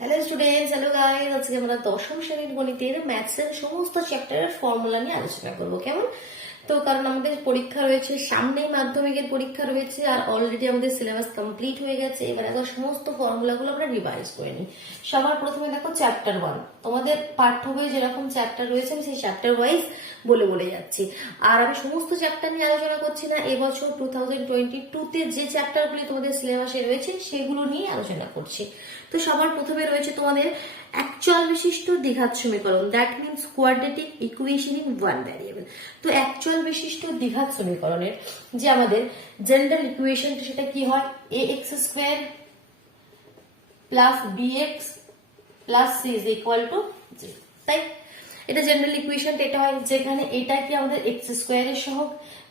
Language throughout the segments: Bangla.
Hello students, hello guys. আজকে আমরা দশম শ্রেণীর গণিতের ম্যাথসের সমস্ত চ্যাপ্টারের ফর্মুলা নিয়ে আলোচনা করব। কেমন? তো কারণ আমাদের পরীক্ষা রয়েছে সামনেই, মাধ্যমিকের পরীক্ষা রয়েছে, আর অলরেডি আমাদের সিলেবাস কমপ্লিট হয়ে গেছে। এবার একবার সমস্ত ফর্মুলাগুলো আমরা রিভাইজ করে নিই। সবার প্রথমে দেখো চ্যাপ্টার 1, তোমাদের পাঠ্য বইয়ে যেরকম চ্যাপ্টার রয়েছে আমি সেই চ্যাপ্টার ওয়াইজ বলে যাচ্ছি। আর আমি সমস্ত চ্যাপ্টার নিয়ে আলোচনা করছি না, এবছর 2022-তে যে চ্যাপ্টারগুলি তোমাদের সিলেবাসে রয়েছে সেগুলো নিয়ে আলোচনা করছি। তো সবার প্রথমে রয়েছে তোমাদের অ্যাকচুয়াল বিশিষ্ট দ্বিঘাত সমীকরণ, that means quadratic equation in one variable. তো অ্যাকচুয়াল বিশিষ্ট দ্বিঘাত সমীকরণের যে আমাদের জেনারেল ইকুয়েশন, সেটা কি হয়? ax² plus bx plus c is equal two 0, তাই? এটা জেনারেল ইকুয়েশনটা এটা হয়, যেখানে এটা কি আমাদের x² এর সহগ,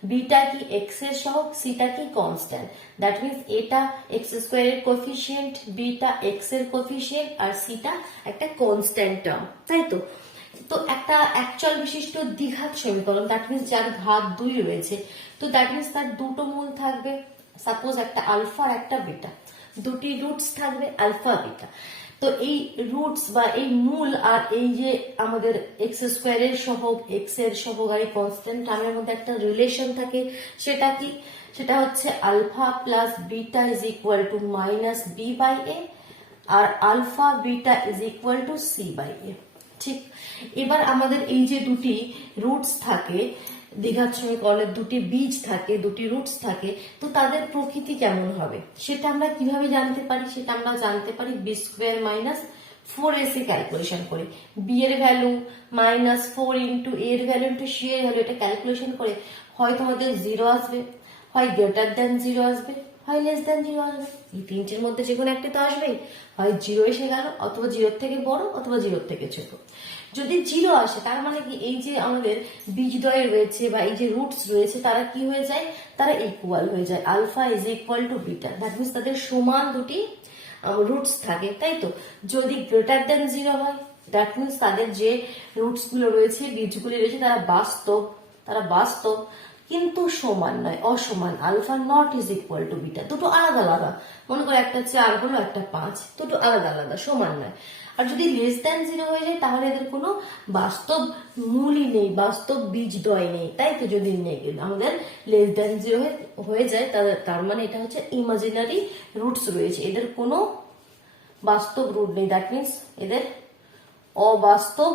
বিটা কি x এর সহগ, সিটা কি কনস্ট্যান্ট। দ্যাট মিনস এটা x² এর কোএফিসিয়েন্ট, বিটা x এর কোএফিসিয়েন্ট, আর সিটা একটা কনস্ট্যান্ট টার্ম, তাই তো? তো একটা অ্যাকচুয়াল বিশিষ্ট দ্বিঘাত সমীকরণ, দ্যাট মিনস যার ঘাত 2 রয়েছে, তো দ্যাট মিনস তার দুটো মূল থাকবে। সাপোজ একটা আলফা আর একটা বিটা, দুটি রুটস থাকবে আলফা বিটা। তো এই রুটস বা এই মূল আর এই যে আমাদের x² এর সহগ, x এর সহগ আর এই কনস্ট্যান্ট টার্মের মধ্যে একটা রিলেশন থাকে। সেটা কি? সেটা হচ্ছে alpha plus beta is equal to minus B by A, আর alpha beta is equal to C by A. ঠিক, এবার আমাদের এই যে দুটি রুটস থাকে, দ্বিঘাত সমীকরণের দুটি বীজ থাকে, দুটি রুটস থাকে, তো তাদের প্রকৃতি কেমন হবে সেটা আমরা কিভাবে জানতে পারি? সেটা আমরা জানতে পারি b² মাইনাস 4ac ক্যালকুলেশন করে। b এর ভ্যালু মাইনাস 4 ইন্টু a এর ভ্যালু ইন্টু c এর ভ্যালু, এটা ক্যালকুলেশন করে হয় তোমাদের 0 আসবে, হয় গ্রেটার দেন 0 আসবে, হয় লেস দেন 0 আসবে। এই তিনটের মধ্যে যে কোনো একটা তো আসবেই, হয় 0 এসে গেল, অথবা 0 থেকে বড়, অথবা 0 থেকে ছোট। যদি 0 আসে তার মানে কি, এই যে আমাদের বীজদ্বয় রয়েছে বা এই যে রুটস রয়েছে তারা কি হয়ে যায়? তারা ইকুয়াল হয়ে যায়, alpha is equal to beta. That means তাদের সমান দুটি রুটস থাকে, তাই তো? যদি গ্রেটার দেন 0 হয়, দ্যাট মিনস তাদের যে রুটস গুলো রয়েছে, বীজগুলি রয়েছে, তারা বাস্তব কিন্তু সমান নয়, অসমান। Alpha not is equal to beta, দুটো আলাদা আলাদা। মনে করো একটা 4 হলো, একটা 5, দুটো আলাদা আলাদা, সমান নয়। আর যদি লেস দেন 0 হয়ে যায় তাহলে এদের কোনো বাস্তব মূলই নেই, বাস্তব বীজদ্বয় নেই, তাই তো? যদি আমাদের লেস দেন 0 হয়ে যায় তার মানে এটা হচ্ছে ইমাজিনারি রুটস রয়েছে, এদের কোনো বাস্তব রুট নেই। দ্যাট মিনস এদের অবাস্তব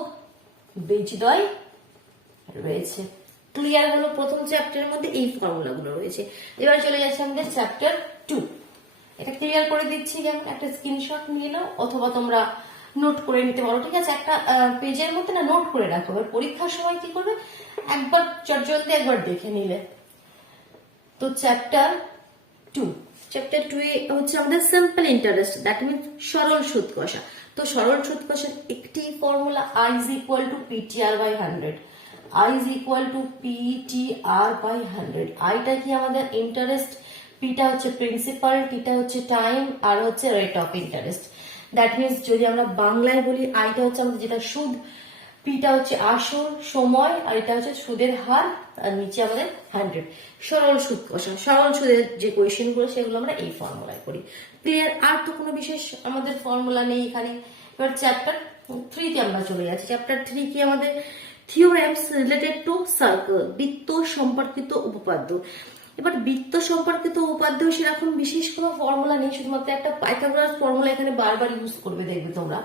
বীজদ্বয় রয়েছে। ক্লিয়ার হলো? প্রথম চ্যাপ্টারের মধ্যে এই ফর্মুলাগুলো রয়েছে। এবার চলে যাচ্ছে আমাদের চ্যাপ্টার 2। এটা ক্লিয়ার করে দিচ্ছি, যেমন একটা স্ক্রিনশট নিয়ে নাও, অথবা তোমরা নোট করে নিতে পারো, ঠিক আছে? একটা পেজের মধ্যে না নোট করে রাখো, পরীক্ষার সময় কি করবে, একবার চটজলদি একবার দেখে নিলে। তো চ্যাপ্টার 2 হচ্ছে আমাদের সিম্পল ইন্টারেস্ট, দ্যাট মিনস সরল সুদ কষা। তো সরল সুদ কষার একটি formula, i is equal to PTR by 100, i is equal to PTR by 100। আইটা কি আমাদের ইন্টারেস্ট, পিটা হচ্ছে প্রিন্সিপাল, টিটা হচ্ছে টাইম, আর হচ্ছে rate of interest. That means যদি আমরা বাংলায় বলি, আইটা হচ্ছে আমাদের যেটা সুদ, পিটা হচ্ছে আসল সময়, আর এটা হচ্ছে সুদের হার, আর নিচে আমাদের 100। সরল সুদ কষা, সরল সুদের যে কোয়েশ্চেন গুলো সেগুলো আমরা এই ফর্মুলায় করি। ক্লিয়ার? আর তো কোনো বিশেষ আমাদের ফর্মুলা নেই এখানে। এবার চ্যাপ্টার 3 তে আমরা চলে যাচ্ছি। চ্যাপ্টার 3 কি আমাদের থিওরেমস রিলেটেড টু সার্কেল, বৃত্ত সম্পর্কিত উপপাদ্য। এবার বৃত্ত সম্পর্কিত উপপাদ্য সেরকম বিশেষ কোনো ফর্মুলা নেই, শুধুমাত্র একটা পাইথাগোরাস ফর্মুলা এখানে বারবার ইউজ করবে, দেখবে তোমরা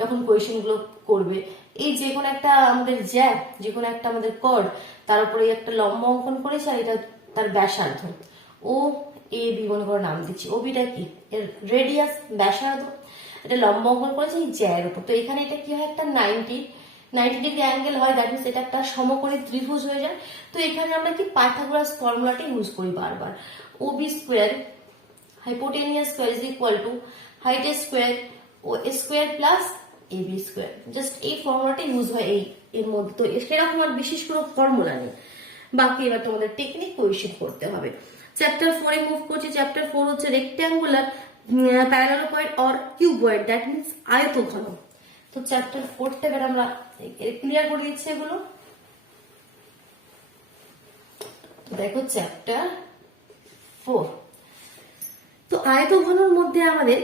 যখন কোয়েশ্চেন গুলো করবে। এই যে কোনো একটা আমাদের জ্যাব, যে কোনো একটা আমাদের কর্ড, তার উপরে একটা লম্ব অঙ্কন করেছে, আর এটা তার ব্যাসার্ধ, ও এ বি মনে করে নাম দিচ্ছি। ও বিটা কি, এর রেডিয়াস, ব্যাসার্ধ, এটা লম্ব অঙ্কন করেছে এই জ্যায়ের উপর। তো এখানে এটা কি হয়, একটা 90 ডিগ্রি অ্যাঙ্গেল হয়, দ্যাট মিনস এটা একটা সমকোণী ত্রিভুজ হয়ে যায়। তো এখানে আমরা কি পাইথাগোরাস ফর্মুলাটা ইউজ করি বারবার। ও B square hypotenuse square is equal to height square ও square plus A B square. Just এই ফর্মুলাটা ইউজ হয় এর মধ্যে। তো সেরকম আর বিশেষ কোনো ফর্মুলা নেই। বাকি এবার তোমাদের টেকনিক কোয়েশ্চেন করতে হবে। চ্যাপ্টার 4 এ মুভ করছি। চ্যাপ্টার 4 হচ্ছে rectangular parallelogram or cuboid, that means আয়তঘন। তো চ্যাপ্টার 4টা এবার আমরা ক্লিয়ার করে দিচ্ছি এগুলো। দেখো চ্যাপ্টার 4, তো আয়তঘনের মধ্যে আমাদের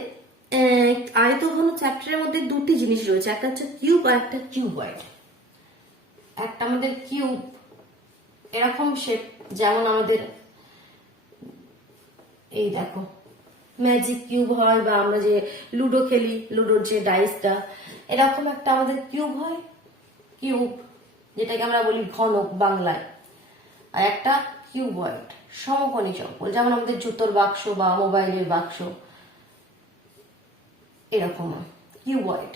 আয়তঘন চ্যাপ্টারের মধ্যে দুটি জিনিস রয়েছে, একটা হচ্ছে কিউব আর একটা কিউবয়েড। একটা আমাদের কিউব এরকম শেপ, যেমন আমাদের এই দেখো ম্যাজিক কিউব হয়, বা আমরা যে লুডো খেলি, লুডোর যে ডাইসটা, এরকম একটা আমাদের কিউব হয়, কিউব যেটাকে আমরা বলি ঘনক বাংলায়। আর একটা কিউবয়েড সমকোণী চৌকোণ, যেমন আমাদের জুতোর বাক্স বা মোবাইলের বাক্স, এরকম কিউবয়েড।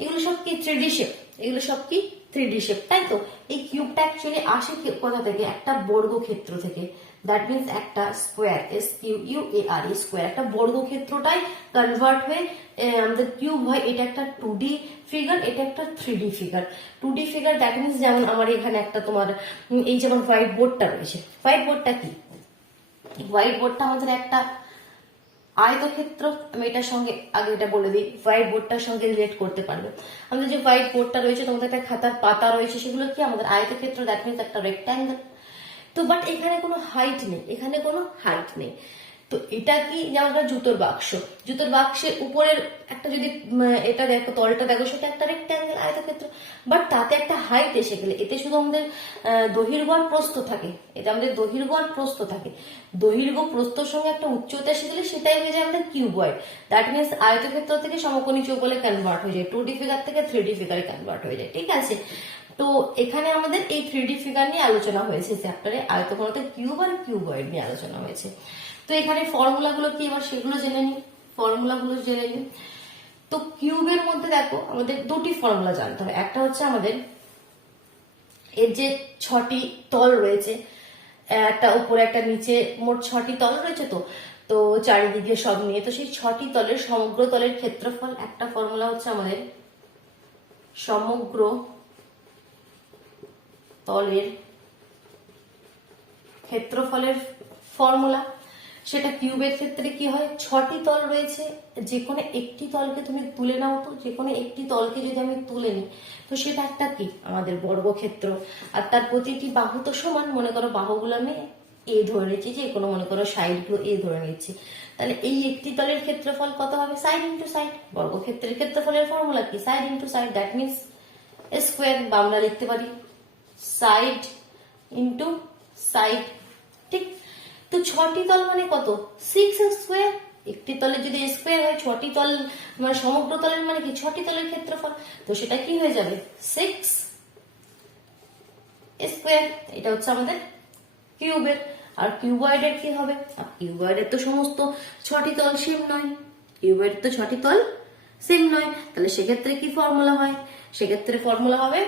এগুলো সব কি 3D শেপ, এগুলো সব কি 3D শেপ, তাই তো? এই কিউবটা অ্যাকচুয়ালি আসে কোথা থেকে? একটা বর্গক্ষেত্র থেকে। দ্যাট মিনস একটা স্কোয়ার, SQUARE স্কোয়ার, একটা বর্গক্ষেত্রটাই কনভার্ট হয়ে আমাদের কিউব হয়। এটা একটা 2D ফিগার, এটা একটা 3D figure. 2D figure that means যেমন আমার এখানে একটা তোমার এই যেমন হোয়াইট বোর্ডটা রয়েছে। হোয়াইট বোর্ডটা কি? হোয়াইট বোর্ডটা আমাদের একটা আয়তক্ষেত্র। আমি এটার সঙ্গে আগে এটা বলে দিই, হোয়াইট বোর্ডটার সঙ্গে রিলেট করতে পারবে। আমাদের যে হোয়াইট বোর্ডটা রয়েছে, তোমাদের একটা খাতার পাতা রয়েছে, সেগুলো কি আমাদের আয়তক্ষেত্র, দ্যাট মিনস একটা রেক্ট্যাঙ্গেল। তো বাট এখানে কোনো হাইট নেই, এখানে কোনো হাইট নেই। তো এটা কি? যেমন একটা জুতোর বাক্স, জুতোর বাক্সের উপরের একটা যদি এটা দেখো, তলটা দেখো, সেটা একটা রেক্ট্যাঙ্গেল আয়তক্ষেত্র। বাট তাতে একটা হাইট এসে গেলে, এতে শুধু আমাদের দৈর্ঘ্য আর প্রস্থ থাকে, এতে আমাদের দৈর্ঘ্য আর প্রস্থ থাকে। দৈর্ঘ্য প্রস্থর সঙ্গে একটা উচ্চতা এসে গেলে সেটাই হয়ে যায় আমাদের কিউবয়েড। দ্যাট মিনস আয়তক্ষেত্র থেকে সমকোণী চৌকোণে কনভার্ট হয়ে যায়, 2D ফিগার থেকে 3D ফিগারে কনভার্ট হয়ে যায়, ঠিক আছে? তো এখানে আমাদের এই 3D ফিগার নিয়ে আলোচনা হয়েছে চ্যাপ্টারে, আয়তঘনতা কিউব আর কিউবয়েড নিয়ে আলোচনা হয়েছে। তো এখানে ফর্মুলাগুলো কি, এবার সেগুলো জেনে নিই, ফর্মুলাগুলো জেনে নিই। তো কিউবের মধ্যে দেখো আমাদের দুটি ফর্মুলা জানতে হবে। একটা হচ্ছে আমাদের এর যে 6টি তল রয়েছে, একটা উপরে একটা নিচে, মোট 6টি তল রয়েছে। তো চারিদিকে সব নিয়ে, তো সেই 6টি তলের সমগ্র তলের ক্ষেত্রফল, একটা ফর্মুলা হচ্ছে আমাদের সমগ্র তলের ক্ষেত্রফলের ফর্মুলা। সেটা কিউবের ক্ষেত্রে কি হয়, 6টি তল রয়েছে, যে কোনো একটি তলকে তুমি তুলে নাও, তো যে কোনো একটি তলকে যদি আমি তুলে নিই, তো সেটা একটা কি আমাদের বর্গক্ষেত্র। আর তার প্রতিটি বাহু তো সমান, মনে করো বাহুগুলো আমি এ ধরে নিচ্ছি, যে কোনো মনে করো সাইডগুলো এ ধরে নিচ্ছি, তাহলে এই একটি তলের ক্ষেত্রফল কত হবে? Side into side. বর্গক্ষেত্রের ক্ষেত্রফলের ফর্মুলা কি? Side into side, that means square, বা আমরা লিখতে পারি সাইড ইন্টু সাইড, ঠিক? তো 6টি তল মানে কত? 6 স্কোয়ার। একটি তলে যদি স্কোয়ার হয়, 6টি তল মানে সমগ্র তলের মানে কি 6টি তলের ক্ষেত্রফল, তো সেটা কি হয়ে যাবে? 6 স্কোয়ার। এটা হচ্ছে আমাদের কিউবের। আর কিউবয়েডের কি হবে? আর কিউবয়েডের তো সমস্ত 6টি তল সেম নয়, কিউবয়েডের তো 6টি তল সেম নয়, তাহলে সেক্ষেত্রে কি ফর্মুলা হয়? সেক্ষেত্রে ফর্মুলা হবে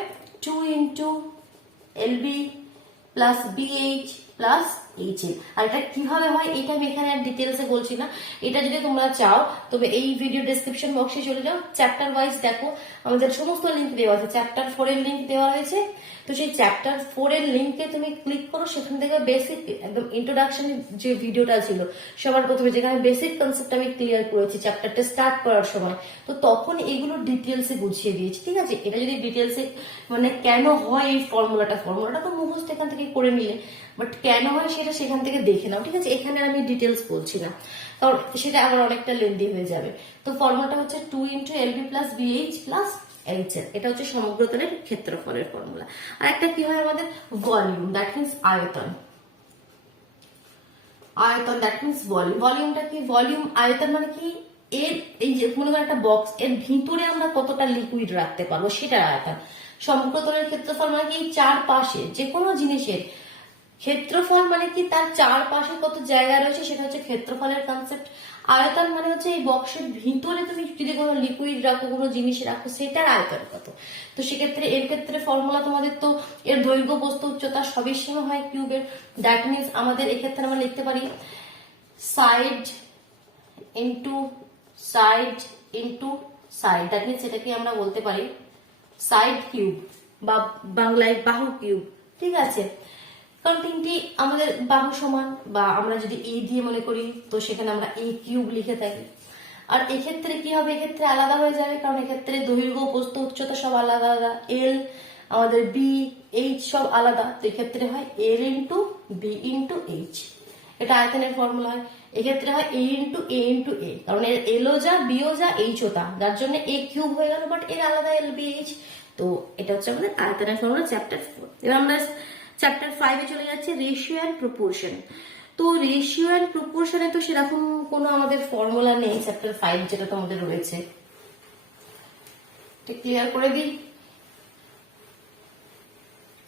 2 into LB plus BH plus HL। আর এটা কিভাবে হয় এটা আমি এখানে আর ডিটেলসে বলছি না, এটা যদি তোমরা চাও তবে এই ভিডিও ডেসক্রিপশন বক্সে চলে যাও, চ্যাপ্টার ওয়াইজ দেখো আমাদের সমস্ত লিঙ্ক দেওয়া আছে, চ্যাপ্টার 4 এর লিঙ্ক দেওয়া হয়েছে। তো সেই চ্যাপ্টার 4 এর লিঙ্কে তুমি ক্লিক করো, সেখান থেকে বেসিক একদম ইন্ট্রোডাকশন যে ভিডিওটা ছিল সবার প্রথমে, যেখানে বেসিক কনসেপ্ট আমি ক্লিয়ার করেছি চ্যাপ্টারটা স্টার্ট করার সময়, তো তখন এগুলো ডিটেলসে বুঝিয়ে দিয়েছি, ঠিক আছে? এটা যদি ডিটেলসে মানে কেন হয় এই ফর্মুলাটা তো মুখস্থ এখান থেকে করে নিলে, বাট কেন হয় সেটা সেখান থেকে দেখে নাও, ঠিক আছে? এখানে আমি ডিটেলস বলছি না, কারণ সেটা আবার অনেকটা লেন্দি হয়ে যাবে। তো ফর্মুলাটা হচ্ছে 2 into LB plus BH plus HL, এটা হচ্ছে সমগ্র তলের ক্ষেত্রফলের ফর্মুলা। আর একটা কি হয় আমাদের ভলিউম, দ্যাট মিনস আয়তন। আয়তন দ্যাট মিনস ভলিউম। ভলিউমটা কি? ভলিউম আয়তন মানে কি, এর এই যে মনে করো একটা বক্স, এর ভিতরে আমরা কতটা লিকুইড রাখতে পারবো সেটা আয়তন। সমগ্র তলের ক্ষেত্রফল মানে কি, চারপাশে যে কোনো জিনিসের ক্ষেত্রফল মানে কি, তার চারপাশে কত জায়গা রয়েছে সেটা হচ্ছে ক্ষেত্রফলের কনসেপ্ট। আয়তন মানে হচ্ছে এই বক্সের ভিতরে তুমি যদি কোনো লিকুইড রাখো, কোনো জিনিস রাখো, সেটার আয়তন কত। তো সেক্ষেত্রে এর ক্ষেত্রে ফর্মুলা তোমাদের তো এর দৈর্ঘ্য, প্রস্থ, উচ্চতা সবই সীমা হয় কিউবের। দ্যাট মিনস আমাদের এক্ষেত্রে আমরা লিখতে পারি side into side into side, that means এটাকে আমরা বলতে পারি সাইড কিউব বা বাংলায় বাহু কিউব, ঠিক আছে? কারণ তিনটি আমাদের বাহু সমান, বা আমরা যদি এ দিয়ে মনে করি তো সেখানে আমরা এ কিউব লিখে থাকি। আর এক্ষেত্রে কি হবে, এক্ষেত্রে আলাদা হয়ে যাবে, কারণ এক্ষেত্রে দৈর্ঘ্য, প্রস্থ, উচ্চতা সব আলাদা আলাদা, এল আমাদের বি, এইচ সব আলাদা। তো এক্ষেত্রে হয় L into B into H, এটা আয়তনের ফর্মুলা হয়। এক্ষেত্রে হয় a ইন্টু এ ইন্টু এ, কারণ এর এলও যা বিও যা এইচও তা, যার জন্য এ কিউব হয়ে গেল, বাট এর আলাদা এল বি এইচ। তো এটা হচ্ছে আমাদের আয়তনের ফর্মুলা চ্যাপ্টার 4। এবার আমরা চ্যাপ্টার 5 এ চলে যাচ্ছি, রেশিও অ্যান্ড প্রপোর্শন। তো রেশিও অ্যান্ড প্রপোর্শনে তো সেরকম কোনো আমাদের ফর্মুলা নেই চ্যাপ্টার 5 যেটা তোমাদের রয়েছে, ক্লিয়ার করে দিই।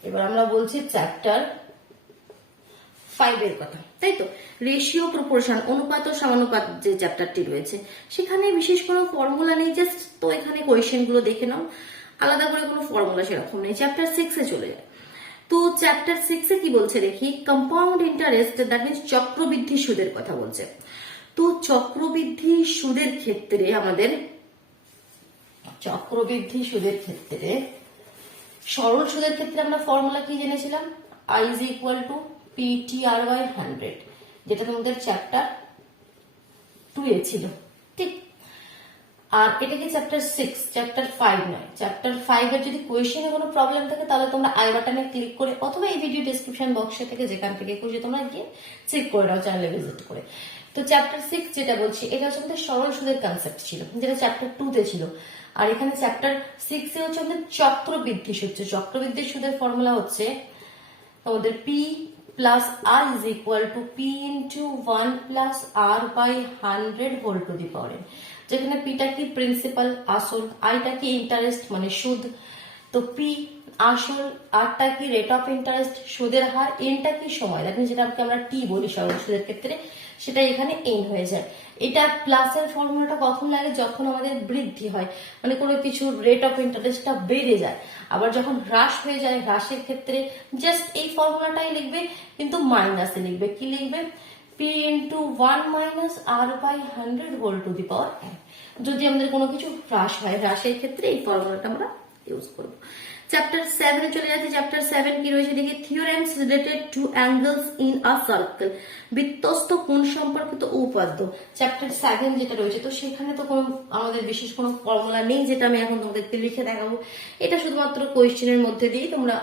এবার আমরা বলছি চ্যাপ্টার 5 এর কথা, তাই তো। রেশিও প্রপোর্শন, অনুপাত ও সমানুপাত যে চ্যাপ্টারটি রয়েছে, সেখানে বিশেষ কোনো ফর্মুলা নেই, জাস্ট তো এখানে কোয়েশ্চেন গুলো দেখে নাও, আলাদা করে কোনো ফর্মুলা সেরকম নেই। চ্যাপ্টার 6 এ চলে যায়। তো চ্যাপ্টার 6 এ কি বলছে দেখি, কম্পাউন্ড ইন্টারেস্ট, দ্যাট মিনস চক্রবৃদ্ধি সুদের কথা বলছে। তো চক্রবৃদ্ধি সুদের ক্ষেত্রে আমাদের, চক্রবৃদ্ধি সুদের ক্ষেত্রে, সরল সুদের ক্ষেত্রে আমরা ফর্মুলা কি জেনেছিলাম, I is equal to PTR by 100, যেটা তোমাদের চ্যাপ্টার 2 এ ছিল, ঠিক। আর এটা কি চ্যাপ্টার 6, চ্যাপ্টার 5 নয়। চ্যাপ্টার 5 এর যদি কোয়েশ্চেনে কোনো প্রবলেম থাকে তাহলে তোমরা আই বাটনে ক্লিক করে অথবা এই ভিডিও ডেসক্রিপশন বক্সে থেকে যেখান থেকে খুঁজে তোমরা গিয়ে চেক করে নাও, চ্যানেলে ভিজিট করে। তো চ্যাপ্টার 6 যেটা বলছি, এটা হচ্ছে আমাদের সরল সুদের কনসেপ্ট ছিল, যেটা চ্যাপ্টার 2 তে ছিল। আর এখানে চ্যাপ্টার 6 এ হচ্ছে আমাদের চক্রবৃদ্ধি সুদ। চক্রবৃদ্ধি সুদের ফর্মুলা হচ্ছে আমাদের P plus R is equal to P into 1 plus R by 100 whole to the power n, যেখানে পিটা কি প্রিন্সিপাল আসল, আইটা কি ইন্টারেস্ট মানে সুদ, তো পি আসল, আরটা কি রেট অফ ইন্টারেস্ট সুদের হার, এনটা কি সময়, দেখেন যেটাকে আমরা টি বলি সরল সুদের ক্ষেত্রে, সেটা এখানে এন হয়ে যায়। এটা প্লাসের ফর্মুলাটা কখন লাগে, যখন আমাদের বৃদ্ধি হয়, মানে কোনো কিছু রেট অফ ইন্টারেস্টটা বেড়ে যায়। আবার যখন হ্রাস হয়ে যায়, হ্রাসের ক্ষেত্রে জাস্ট এই ফর্মুলাটাই লিখবে, কিন্তু মাইনাসে লিখবে, কি লিখবে, P into 1 minus R by 100 whole to the power n। যদি আমাদের কোনো কিছু হ্রাস হয়, হ্রাসের ক্ষেত্রে এই ফর্মুলাটা আমরা ইউজ করব। চ্যাপ্টার 7 এ চলে যাচ্ছে। চ্যাপ্টার 7 কি রয়েছে দেখি, theorems related to angles in a circle, বৃত্তস্থ কোণ সম্পর্কিত উপপাদ্য। চ্যাপ্টার 7 যেটা রয়েছে, তো সেখানে তো কোনো আমাদের বিশেষ কোনো ফর্মুলা নেই, যেটা আমি এখন তোমাদেরকে লিখে দেখাবো। এটা শুধুমাত্র কোয়েশ্চেনের মধ্যে দিয়েই তোমরা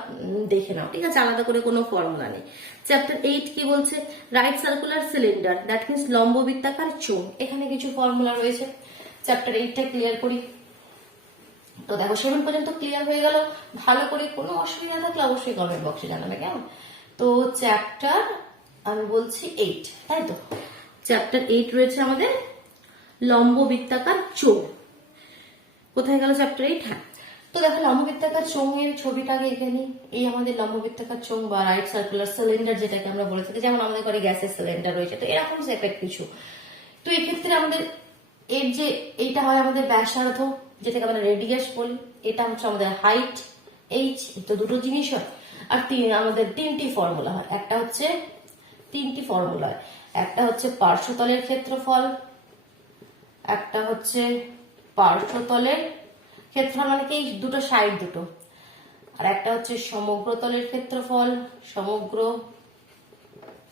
দেখে নাও, ঠিক আছে, আলাদা করে কোনো ফর্মুলা নেই। চ্যাপ্টার 8 কি বলছে, right circular cylinder, that means লম্ব বৃত্তাকার চোঙ, এখানে কিছু ফর্মুলা রয়েছে। চ্যাপ্টার 8টা ক্লিয়ার করি। তো দেখো 7 পর্যন্ত ক্লিয়ার হয়ে গেল। ভালো করে কোনো অসুবিধা থাকলে অবশ্যই কমেন্ট বক্সে জানাবে, কেমন। তো চ্যাপ্টার আমি বলছি 8, তাই তো। চ্যাপ্টার 8 রয়েছে আমাদের লম্ব বৃত্তাকার চোঙ। কোথায় গেল চ্যাপ্টার 8? হ্যাঁ, তো দেখো লম্ব বৃত্তাকার চোঙের ছবিটাকে এখানে, এই আমাদের লম্ব বৃত্তাকার চোঙ বা রাইট সার্কুলার সিলিন্ডার যেটাকে আমরা বলে থাকি, যেমন আমাদের ঘরে গ্যাসের সিলিন্ডার রয়েছে, তো এরকম সেপারেট কিছু। তো এক্ষেত্রে আমাদের এর যে এইটা হয় আমাদের ব্যাসার্ধ, যেটাকে আমরা রেডিয়াস বলি, এটা হচ্ছে আমাদের হাইট এইচ, তো দুটো জিনিস হয়। আর আমাদের তিনটি ফর্মুলা হয়, একটা হচ্ছে তিনটি ফর্মুলা হয়, একটা হচ্ছে পার্শ্বতলের ক্ষেত্রফল, একটা হচ্ছে পার্শ্বতলের ক্ষেত্রফল মানে কি দুটো সাইড দুটো, আর একটা হচ্ছে সমগ্র তলের ক্ষেত্রফল, সমগ্র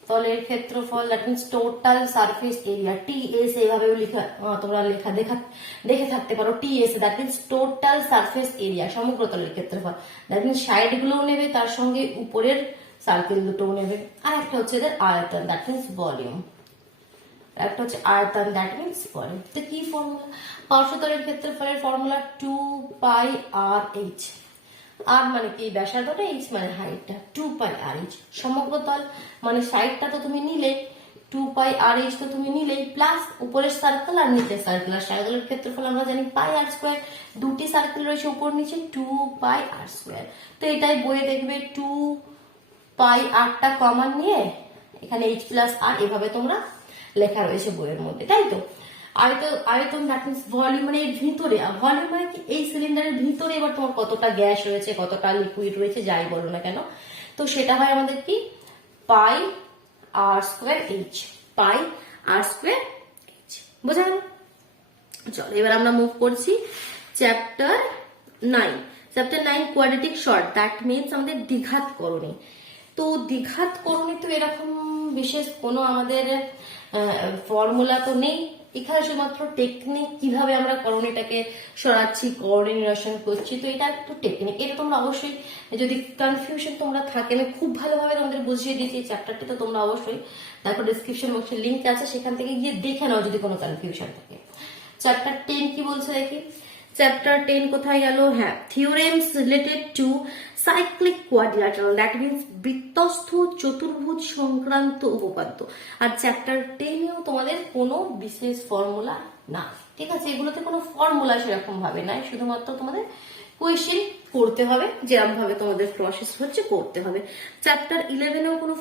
তলের ক্ষেত্রফল, that means total surface area, TS, এইভাবেও লেখা তোমরা লেখা দেখে থাকতে পারো, TS that means total surface area, সমগ্র তলের ক্ষেত্রফল, দ্যাট মিনস সাইড গুলোও নেবে, তার সঙ্গে উপরের সার্কেল দুটোও নেবে। আর একটা হচ্ছে এদের আয়তন, দ্যাট মিনস ভলিউম, একটা হচ্ছে আয়তন, দ্যাট মিনস ভলিউম। তো কি ফর্মুলা, পার্শ্বতলের ক্ষেত্রফলের ফর্মুলা 2 পাই আর এইচ, আর মানে কি ব্যাসার্ধটা, এইচ মানে হাইটটা, 2 পাই আর এইচ। সমগ্র তল মানে সাইডটা তো তুমি নিলেই, 2 পাই আর এইচ তো তুমি নিলেই, প্লাস উপরের সার্কেল আর নিচের সার্কেল। আর সার্কেলের ক্ষেত্রফল আমরা জানি পাই আর স্কোয়ার, দুটি সার্কেল রয়েছে উপর নিচে, 2 পাই আর স্কোয়ার। তো এটাই বইয়ে দেখবে 2 পাই আরটা কমন নিয়ে এখানে এইচ প্লাস আর, এভাবে তোমরা লেখা রয়েছে বইয়ের মধ্যে, তাই তো। আয়তন দ্যাট মিনস ভলিউম, মানে এর ভিতরে, ভলিউম মানে কি এই সিলিন্ডারের ভিতরে এবার তোমার কতটা গ্যাস রয়েছে, কতটা লিকুইড রয়েছে, যাই বলো না কেন, তো সেটা হয় আমাদের কি পাই আর স্কোয়ার এইচ, পাই আর স্কোয়ার এইচ, বোঝা গেল। চলো এবার আমরা মুভ করছি chapter 9। Chapter 9 quadratic short, that means আমাদের দ্বিঘাত করণী। তো দ্বিঘাত করণী তো এরকম বিশেষ কোনো আমাদের ফর্মুলা তো নেই, এখানে শুধুমাত্র টেকনিক কিভাবে আমরা করণীটাকে সরাচ্ছি, করণী নিরসন করছি, তো এটা একটু টেকনিক। এটা তোমরা অবশ্যই যদি কনফিউশন তোমরা থাকে, আমি খুব ভালোভাবে তোমাদের বুঝিয়ে দিয়েছি এই চ্যাপ্টারটি, তো তোমরা অবশ্যই দেখো ডিসক্রিপশন বক্সে লিঙ্ক আছে, সেখান থেকে গিয়ে দেখে নাও যদি কোনো কনফিউশন থাকে। চ্যাপ্টার 10 কি বলছে দেখি। চ্যাপ্টার 10 কোথায় গেল? হ্যাঁ, theorems related to cyclic quadrilateral, that means বৃত্তস্থ চতুর্ভুজ সংক্রান্ত উপপাদ্য। আর চ্যাপ্টার 10এও তোমাদের কোনো বিশেষ ফর্মুলা না, ঠিক আছে? এগুলোতে কোনো ফর্মুলা সেরকম ভাবে নাই, শুধুমাত্র তোমাদের কোয়েশ্চেন করতে হবে, যেরকম ভাবে তোমাদের প্রসেস হচ্ছে করতে হবে। চ্যাপ্টার 11এও কোনো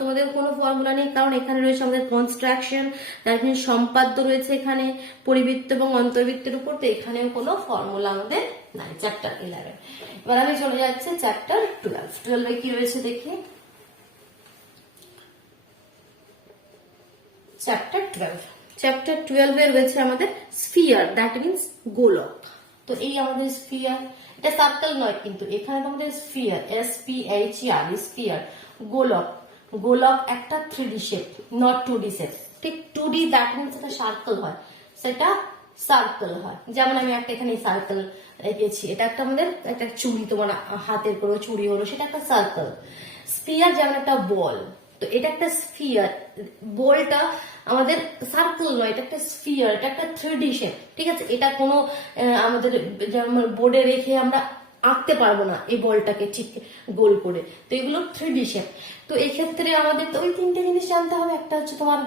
তোমাদের কোনো ফর্মুলা নেই, কারণ এখানে রয়েছে আমাদের কনস্ট্রাকশন, তারপরে সম্পাদ্য রয়েছে এখানে পরিবৃত্ত এবং অন্তর্বৃত্তের উপর, তো এখানেও কোনো ফর্মুলা আমাদের নাই চ্যাপ্টার 11। এবার আমি চলে যাচ্ছি চ্যাপ্টার 12। 12 কি রয়েছে দেখি। চ্যাপ্টার 12 এ রয়েছে আমাদের স্ফিয়ার, দ্যাট মিনস গোলক। তো এই আমাদের স্ফিয়ার, এটা সার্কেল নয় কিন্তু, এখানে তোমাদের স্ফিয়ার, SPHER, স্ফিয়ার, গোলক। গোলক একটা 3D shape, not 2D shape. ঠিক 2D দ্যাট মিনস এটা সার্কেল হয়, সেটা সার্কেল হয়। যেমন আমি একটা এখানে সার্কেল রেখেছি, এটা একটা আমাদের একটা চুড়ি, তোমার হাতের কোনো চুড়ি হলো, সেটা একটা সার্কেল। স্ফিয়ার যেমন একটা বল, তো এটা একটা স্ফিয়ার, বলটা আমাদের সার্কেল নয়, এটা একটা স্ফিয়ার, এটা একটা 3D শেপ, ঠিক আছে? এটা কোনো আমাদের যেমন বোর্ডে রেখে আমরা আঁকতে পারবো না এই বলটাকে ঠিক গোল করে, তো এগুলো 3D শেপ। তো এই ক্ষেত্রে আমাদের তো ওই তিনটে জিনিস জানতে হবে, একটা হচ্ছে তোমার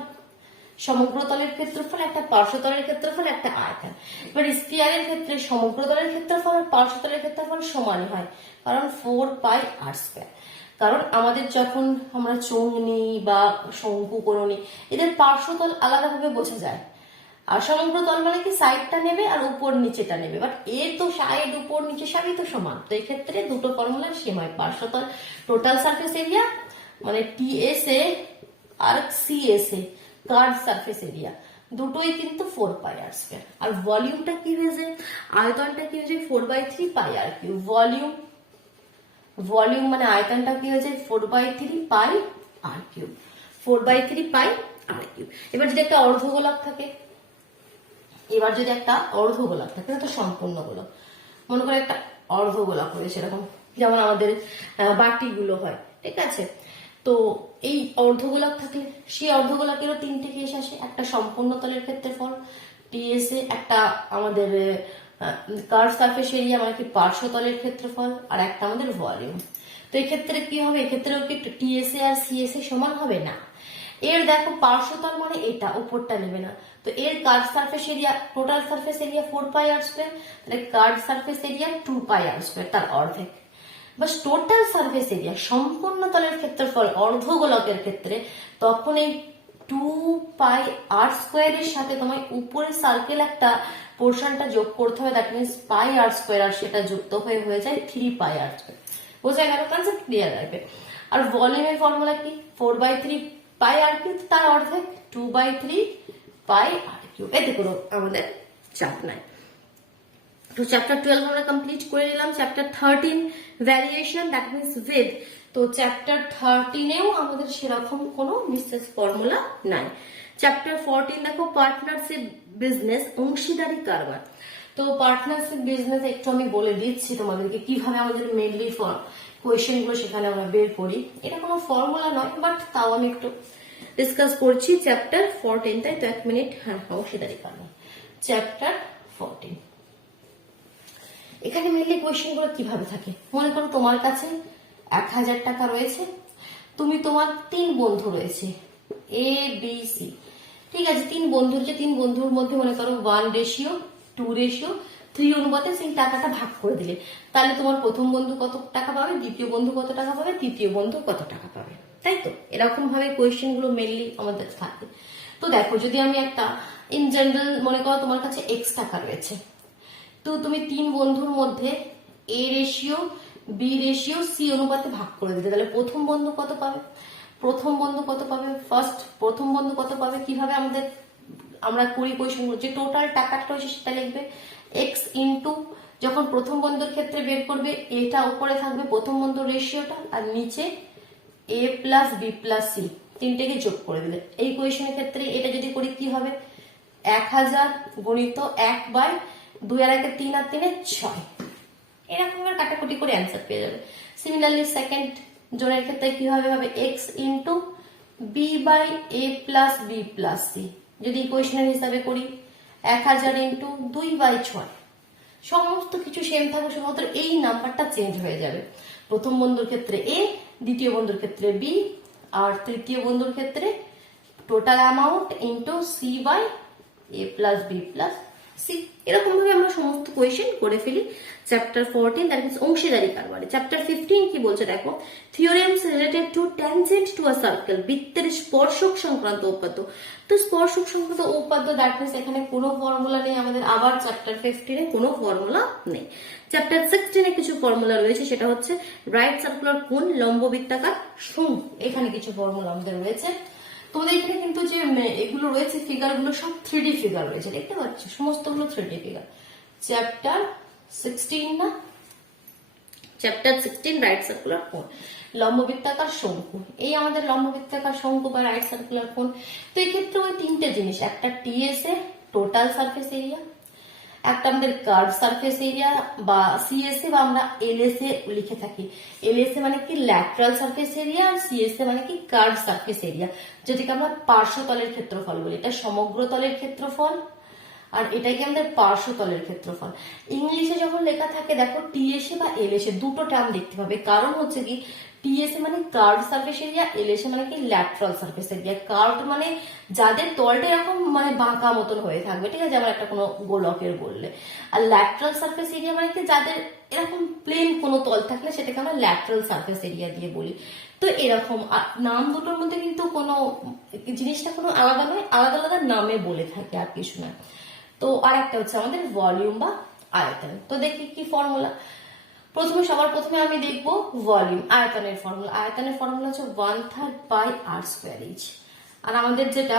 সমগ্র তলের ক্ষেত্রফল, একটা পার্শ্বতলের ক্ষেত্রফল, একটা আয়তন। এবার স্ফিয়ারের ক্ষেত্রে সমগ্র তলের ক্ষেত্রফল আর পার্শ্বতলের ক্ষেত্রফল সমান হয়, কারণ 4πr²। কারণ আমাদের যখন আমরা চোঙ নিই বা শঙ্কু কোনো নিই, এদের পার্শ্বতল আলাদাভাবে বোঝা যায়। আর সমগ্র তল মানে কি সাইডটা নেবে আর উপর নিচেটা নেবে, বাট এর তো সাইড উপর নিচে সবই তো সমান। তো এই ক্ষেত্রে দুটো ফর্মুলা সেম হয়। পার্শ্বতল টোটাল সারফেস এরিয়া মানে TSA আর CSA, কার্ভ সারফেস এরিয়া, দুটোই কিন্তু 4πr²। আর ভলিউমটা কি হয়েছে, আয়তনটা কি হয়েছে 4/3πr³। ভলিউম মানে আয়তনটা কি হয়েছে 4/3πr³, 4/3πr³। এবার যদি একটা অর্ধগোলক থাকে, তো সম্পূর্ণ গোলক, মনে করে একটা অর্ধগোলক হয়েছে এরকম, যেমন আমাদের বাটিগুলো হয়, ঠিক আছে? তো এই অর্ধগোলক থাকলে সেই অর্ধগোলকেরও তিনটে কেস আসে, একটা সম্পূর্ণ তলের ক্ষেত্রফল TSA, একটা আমাদের কার্ভ সারফেস এরিয়া মানে কি পার্শ্বতলের ক্ষেত্রফল, আর একটা আমাদের ভলিউম। তো এই ক্ষেত্রে কি হবে, এক্ষেত্রেও কি TSA আর CSA সমান হবে না? এর দেখো পার্শ্বতল মানে এটা উপরটা নেবে না, তো এর curve surface area, total surface area 4πr², তাহলে কার্ভ সারফেস এরিয়া 2πr², তার অর্ধেক। বাস টোটাল সারফেস এরিয়া সম্পূর্ণ তলের ক্ষেত্রফল অর্ধগোলকের ক্ষেত্রে, তখন এই 2πr² এর সাথে তোমায় উপরে সার্কেল একটা পোর্শনটা যোগ করতে হবে, দ্যাট মিনস πr², আর সেটা যুক্ত হয়ে যায় 3πr²। বোঝা গেল? কনসেপ্ট ক্লিয়ার রাখবে। আর ভলিউমের ফর্মুলা কি 4/3πr³, তার অর্ধেক 2/3πr³। এতে কোনো আমাদের চাপ নাই। তো চ্যাপ্টার 12 আমরা কমপ্লিট করে নিলাম। Chapter 13 variation, that means with. তো চ্যাপ্টার 13এও আমাদের সেরকম কোনো বিশেষ ফর্মুলা নাই। চ্যাপ্টার 14 দেখো পার্টনারশিপ বিজনেস, অংশীদারি কারবার। তো পার্টনারশিপ বিজনেস একটু আমি বলে দিচ্ছি তোমাদেরকে কিভাবে আমাদের মেনলি কোয়েশ্চেন গুলো সেখানে আমরা বের করি। এটা কোনো ফর্মুলা নয়, বাট তাও আমি একটু ডিসকাস করছি। চ্যাপ্টার 14, তাই তো 1 মিনিট। হ্যাঁ, অংশীদারি কারবার চ্যাপ্টার 14। এখানে মেনলি কোয়েশ্চেন গুলো কিভাবে থাকে, মনে করো তোমার কাছে 1000 টাকা রয়েছে, তুমি তোমার 3 বন্ধু রয়েছে ABC, ঠিক আছে? 3 বন্ধুর যে 3 বন্ধুর মধ্যে মনে করো 1:2:3 অনুপাতে সেই টাকাটা ভাগ করে দিলে, তাহলে তোমার প্রথম বন্ধু কত টাকা পাবে, দ্বিতীয় বন্ধু কত টাকা পাবে, তৃতীয় বন্ধু কত টাকা পাবে, তাই তো? এরকম ভাবে কোয়েশ্চেন গুলো মেনলি আমাদের থাকে। তো দেখো, যদি আমি একটা ইন জেনারেল মনে করো তোমার কাছে X টাকা রয়েছে, তো তুমি 3 বন্ধুর মধ্যে A ratio, B ratio, C অনুপাতে ভাগ করে দিতে, তাহলে প্রথম বন্ধু কত পাবে, প্রথম বন্ধু কত পাবে কিভাবে আমরা করি কোয়েশ্চেন, যে টোটাল টাকাটা রয়েছে সেটা লিখবে X ইন্টু, যখন প্রথম বন্ধুর ক্ষেত্রে বের করবে এটা উপরে থাকবে প্রথম বন্ধুর রেশিওটা, আর নিচে A plus B plus C তিনটেকে যোগ করে দিলে। এই কোয়েশ্চেনের ক্ষেত্রে এটা যদি করি কি হবে, 1000 গুণিত 1/2 আর 1 3 আর 3 6, এরকম ভাবে কাটাকুটি করে অ্যান্সার পেয়ে যাবে। সিমিলারলি সেকেন্ড জনের ক্ষেত্রে কি হবে, x into b by a plus b plus c, যদি ইকুয়েশনের হিসাবে করি 1000 ইন্টু 2/6, সমস্ত কিছু সেম থাকবে, শুধুমাত্র এই নাম্বারটা চেঞ্জ হয়ে যাবে। প্রথম বন্ধুর ক্ষেত্রে এ, দ্বিতীয় বন্ধুর ক্ষেত্রে বি, আর তৃতীয় বন্ধুর ক্ষেত্রে total amount into c by a plus b plus c. এরকম ভাবে আমরা সমস্ত কোয়েশ্চেন করে ফেলি চ্যাপ্টার 14, দ্যাট মিন্স অংশীদারি কারবারে। চ্যাপ্টার 15 কি বলছে দেখো, theorems related to tangent to a circle, বৃত্তের স্পর্শক সংক্রান্ত উপাদ্য। তো স্পর্শক সংক্রান্ত উপাদ্য, দ্যাট মিন্স এখানে কোনো ফর্মুলা নেই আমাদের, আবার চ্যাপ্টার 15 কোনো ফর্মুলা নেই। চ্যাপ্টার 16 কিছু ফর্মুলা রয়েছে, সেটা হচ্ছে রাইট সার্কুলার কোণ, লম্ব বৃত্তাকার শঙ্কু, এখানে কিছু ফর্মুলা আমাদের রয়েছে। তোমাদের এখানে কিন্তু যে এগুলো রয়েছে ফিগার গুলো সব 3D ফিগার রয়েছে, দেখতে পাচ্ছ সমস্তগুলো 3D ফিগার। চ্যাপ্টার 16 না, চ্যাপ্টার 16 রাইট সার্কুলার কোণ, লম্ববৃত্তাকার শঙ্কু। এই আমাদের লম্ববৃত্তাকার শঙ্কু বা রাইট সার্কুলার কোণ। তো এই ক্ষেত্রে ওই তিনটে জিনিস, একটা টিএসএ টোটাল সারফেস এরিয়া, একটা আমাদের কার্ভ সারফেস এরিয়া বা সিএসএ বা আমরা এলএসএ লিখে থাকি। এলএসএ মানে কি ল্যাটারাল সারফেস এরিয়া, আর সিএসএ মানে কি কার্ভ সারফেস এরিয়া, যেটাকে আমরা পার্শ্বতলের ক্ষেত্রফল বলি। এটা সমগ্র তলের ক্ষেত্রফল আর এটাকে আমাদের পার্শ্বতলের ক্ষেত্রফল। ইংলিশে যখন লেখা থাকে দেখো টিএসএ বা এলএসএ দুটো টার্ম দেখতে পাবে, কারণ হচ্ছে কি টিএসএ মানে কার্ভ সারফেস এরিয়া, এলএসএ মানে কি ল্যাটারাল সারফেস এরিয়া। কার্ভ মানে যাদের তলটা এরকম মানে বাঁকা মতন হয়ে থাকবে, ঠিক আছে, যেমন একটা কোনো গোলকের বললে। আর ল্যাটারাল সারফেস এরিয়া মানে কি যাদের এরকম প্লেন কোনো তল থাকলে সেটাকে আমরা ল্যাটারাল সারফেস এরিয়া দিয়ে বলি। তো এরকম নাম দুটোর মধ্যে কিন্তু কোনো জিনিসটা কোনো আলাদা নয়, আলাদা আলাদা নামে বলে থাকে, আর কিছু নয়। তো আর একটা হচ্ছে আমাদের ভলিউম বা আয়তন। তো দেখি কি ফর্মুলা। সবার প্রথমে আমি দেখবো ভলিউম, আয়তনের ফর্মুলা। আয়তনের ফর্মুলা হচ্ছে 1/3 পাই আর স্কোয়ার এইচ। আর আমাদের যেটা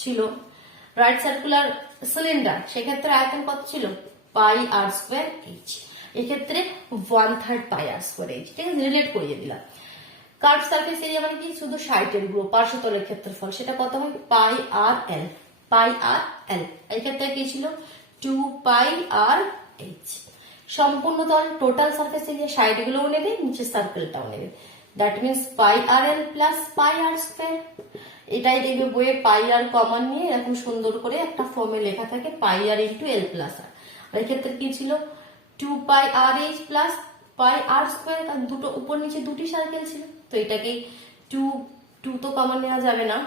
ছিল রাইট সার্কুলার সিলিন্ডার, সেক্ষেত্রে আয়তন কত ছিল, পাই আর স্কোয়ার এইচ। এক্ষেত্রে 1/3 পাই আর স্কোয়ার এইচ, ঠিক আছে, রিলেট করিয়ে দিলাম। কার্ভ সারফেস এরিয়া মানে কি শুধু সাইডের গুলো, পার্শ্বতলের ক্ষেত্রফল, সেটা কত হয়, পাই আর এল। পাই আর এল, এই ক্ষেত্রে কি ছিল 2 পাই আর এইচ। সম্পূর্ণ তল টোটাল সারফেস এরিয়া, সাইড গুলোও নেবে, নিচে সার্কেলটাও নেবে, that means pi r l plus pi r square. এটাই দেখবে বইয়ে পাই আর কমন নিয়ে এরকম সুন্দর করে একটা ফর্মে লেখা থাকে পাই আর ইন্টু এল প্লাস আর। এই ক্ষেত্রে কি ছিল 2 পাই আর H plus pi r square, কারণ দুটো উপর নিচে দুটি সার্কেল ছিল। তো এটাকে 2 তো কমন নেওয়া যাবে না,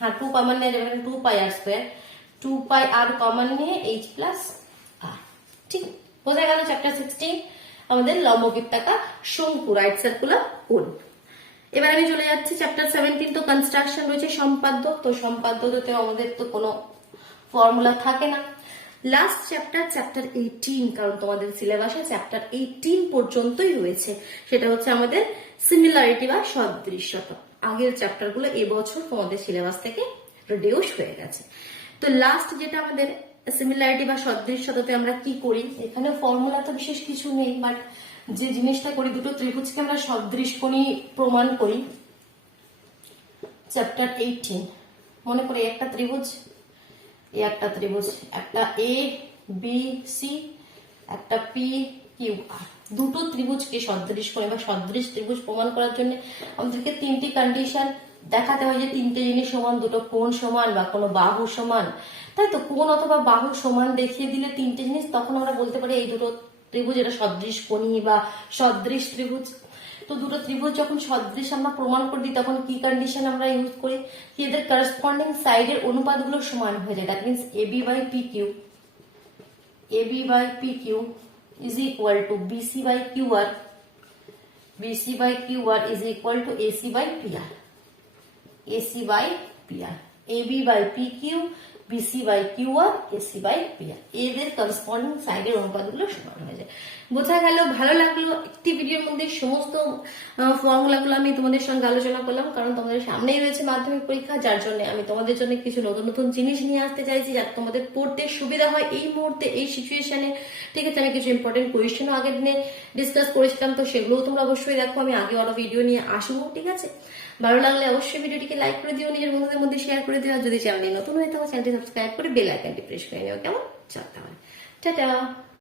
হ্যাঁ 2 কমন নেওয়া যাবে না, 2 পাই আর স্কোয়ার, 2 পাই আর কমন নিয়ে এইচ প্লাস আর। ঠিক বোঝা গেল চ্যাপ্টার 16 আমাদের লম্ববৃত্তাকার শঙ্কু, রাইট সার্কুলার কোণ। এবার আমি চলে যাচ্ছি চ্যাপ্টার 17, তো কনস্ট্রাকশন রয়েছে সম্পাদ্য। তো সম্পাদ্যতে আমাদের তো কোনো ফর্মুলা থাকে না। লাস্ট চ্যাপ্টার 18, কারণ তোমাদের সিলেবাসে চ্যাপ্টার 18 পর্যন্তই রয়েছে, সেটা হচ্ছে আমাদের সিমিলারিটি বা সদৃশ্যতা। আগের চ্যাপ্টার গুলো এবছর তোমাদের সিলেবাস থেকে রিডিউস হয়ে গেছে। তো লাস্ট যেটা আমাদের সিমিলারিটি বা সদৃশ্যতাতে আমরা কি করি, এখানে ফর্মুলা তো বিশেষ কিছু নেই, বাট যে জিনিসটা করি, দুটো ত্রিভুজকে আমরা সদৃশকোণী প্রমাণ করি। চ্যাপ্টার 18 মনে করি একটা ত্রিভুজ, একটা ত্রিভুজ, একটা এ বি সি, একটা পি কিউ আর। দুটো ত্রিভুজকে সদৃশকোণী বা সদৃশ ত্রিভুজ প্রমাণ করার জন্য আমাদেরকে তিনটি কন্ডিশন দেখাতে হয়, যে তিনটে জিনিস সমান, দুটো কোণ সমান বা কোনো বাহু সমান, তাই তো কোণ অথবা বাহু সমান দেখিয়ে দিলে তিনটে জিনিস, তখন আমরা বলতে পারি এই দুটো ত্রিভুজ এটা সদৃশকোণী বা সদৃশ ত্রিভুজ। তো দুটো ত্রিভুজ যখন সদৃশ আমরা প্রমাণ করে দিই, তখন কি কন্ডিশন আমরা ইউজ করি, কি এদের করসপন্ডিং সাইডের অনুপাতগুলো সমান হয়ে যায়, that means AB by P Q, AB by P Q is equal to BC by Q R, BC by Q R is equal to AC by P R, AC by P R. AB by P Q, BC by Q R, AC by P R, এদের করসপন্ডিং সাইডের অনুপাতগুলো সমান হয়ে যায়। বোঝা গেল? ভালো লাগলো একটি ভিডিওর মধ্যে সমস্ত ফর্মুলাগুলো আমি তোমাদের সঙ্গে আলোচনা করলাম, কারণ তোমাদের সামনেই রয়েছে মাধ্যমিক পরীক্ষা, যার জন্য আমি তোমাদের জন্য কিছু নতুন নতুন জিনিস নিয়ে আসতে চাইছি, যাতে তোমাদের পড়তে সুবিধা হয় এই মুহূর্তে এই সিচুয়েশনে। ঠিক আছে, আমি কিছু ইম্পর্টেন্ট কোয়েশ্চেনও আগের দিনে ডিসকাস করেছিলাম, তো সেগুলোও তোমরা অবশ্যই দেখো, আমি আগে আরো ভিডিও নিয়ে আসবো। ঠিক আছে, ভালো লাগলে অবশ্যই ভিডিওটিকে লাইক করে দিও, নিজের বন্ধুদের মধ্যে শেয়ার করে দিও, আর যদি চ্যানেলে নতুন হয়ে থাকো চ্যানেলটি সাবস্ক্রাইব করে বেল আইকনটি প্রেস করে নেওয়া কেমন, চল তাহলে টাটা।